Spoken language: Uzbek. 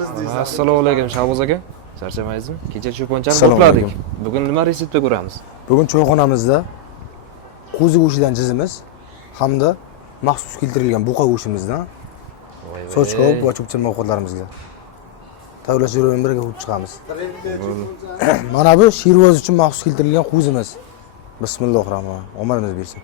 Assalomu alaykum Shahboz aka. Charchamaysizmi? Kecha cho'ponchani Assalomu to'pladik. alaykum. Bugun nima reseptda ko'ramiz? Bugun choyxonamizda qo'zi go'shtidan jizimiz hamda maxsus keltirilgan buqa go'shtimizdan soch kabob va cho'pchilma ovqatlarimizga tayyorlash jarayoni birga ko'rib chiqamiz. Mana bu shervoz uchun maxsus keltirilgan qo'zimiz. Bismillahirrohmanirrohim. Omadimiz bersin.